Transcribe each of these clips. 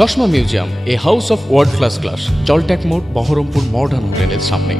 চশমা museum, a house of world class class জলট্যাক মোড়, Baharampur modern হোটেলের সামনে।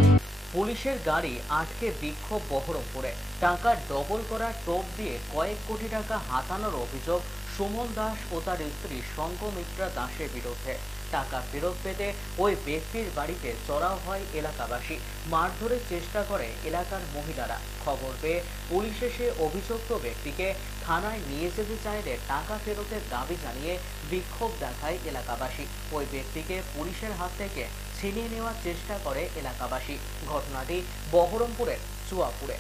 পুলিশের গাড়ি আটকে বিক্ষোভ বহরমপুরে। টাকা ডবল করা টোপ দিয়ে কয়েক কোটি টাকা হাতানোর অভিযোগ সুমন দাস ও তার স্ত্রী শঙ্কমিত্রা দাসের বিরুদ্ধে টাকা ফেরত পেতে ওই ব্যক্তির বাড়িতে চড়াও হয় এলাকাবাসী মারধরের চেষ্টা করে এলাকার মহিলারা খবর পেয়ে পুলিশ এসে অভিযুক্ত ব্যক্তিকে থানায় নিয়ে যেতে চাইলে টাকা ফেরতের দাবি জানিয়ে বিক্ষোভ দেখায় এলাকাবাসী ওই ব্যক্তিকে পুলিশের হাত থেকে ছিনিয়ে নেওয়ার চেষ্টা করে এলাকাবাসী ঘটনাটি বহরমপুরের চুয়াপুরে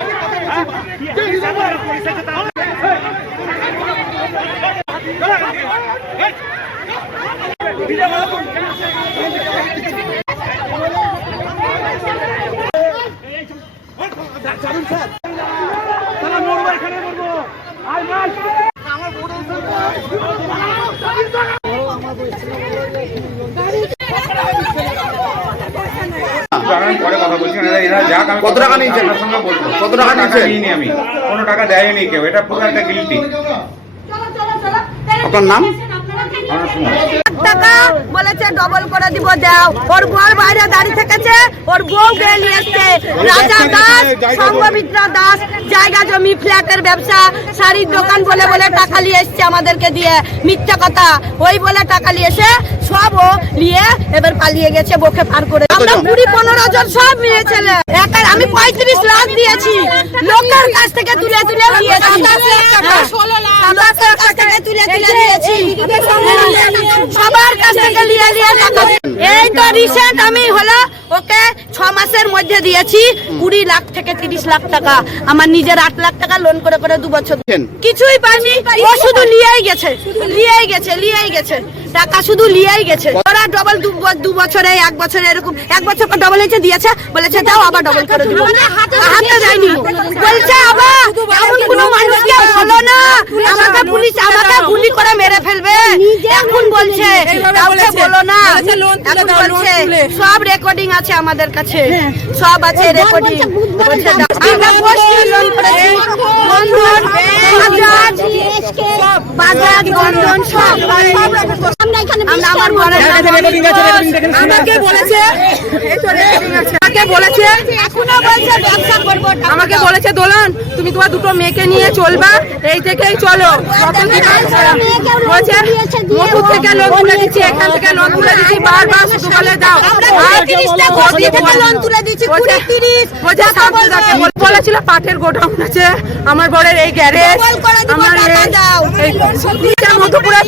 আমি পরে কথা বলছি না এরা যাক আমি কত টাকা নিয়েছেন? কত টাকা নিয়েছেন? আমি কোনো টাকা দেয়নি কেউ এটা পুরো একটা গিলটি আপনার নাম? টাকা বলেছে ডবল করে দিব দাও। ওর বর বাইরে দাঁড়িয়ে থেকেছে ওর বউ গিয়ে নিয়ে এসছে। রাজা দাস সঙ্গমিত্রা দাস জায়গা জমি ফ্ল্যাটের ব্যবসা শাড়ির দোকান বলে বলে টাকা নিয়ে এসছে আমাদেরকে দিয়ে। মিথ্যা কথা। ওই বলে টাকা নিয়ে এসে সব ও নিয়ে এবার পালিয়ে গেছে বকে পার করে। আমরা কুড়ি পনেরো জন সব মেয়ে ছেলে। আমি পঁয়ত্রিশ লাখ দিয়েছি। লোকের কাছ থেকে তুলে তুলে দিয়েছি টাকা। এই তো রিসেন্ট আমি হলো ওকে ছ মাসের মধ্যে দিয়েছি কুড়ি লাখ থেকে তিরিশ লাখ টাকা। আমার নিজের আট লাখ টাকা লোন করে করে দু বছর। কিছুই পাইনি। ও শুধু লিয়েই গেছে লিয়েই গেছে লিয়েই গেছে। টাকা শুধু লিয়েই গেছে। ওরা ডবল দু বছরে এক বছরে এরকম এক বছর পর ডবল এসে দিয়েছে বলেছে দাও আবার ডবল করে দিব। হাতে দেয়নি। বলছে আবার এমন কোনো মানুষকে হলো না। আমাকে পুলিশ গুলি করে মেরে ফেলবে। এখন বলছে কাউকে বলো না। এখন বলছে সব রেকর্ডিং আছে আমাদের কাছে। সব আছে রেকর্ডিং বলছে আমরা পশ্চিম বন্ধন বাজাজ বন্ধন সব আমরা আমার ঘরে আমাকে বলেছে আমাকে বলেছে এখনও বলছে ব্যবসা করব আমাকে বলেছে দোলন তুমি তোমার দুটো মেয়েকে নিয়ে চলবা এই থেকেই চলো। বলছে মকুর থেকে তুলে দিচ্ছি এখান থেকে তুলে দিচ্ছি বারবার শুধু বলে দাও। বলেছিল পাটের গোডাউন আছে আমার বরের এই গ্যারেজ আমার নিচে মধুপুরে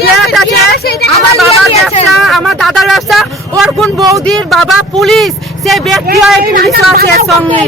আমার দাদার ব্যবসা, ওর কোন বৌদির বাবা পুলিশ, সেই ব্যক্তি হয় পুলিশ আছে সঙ্গে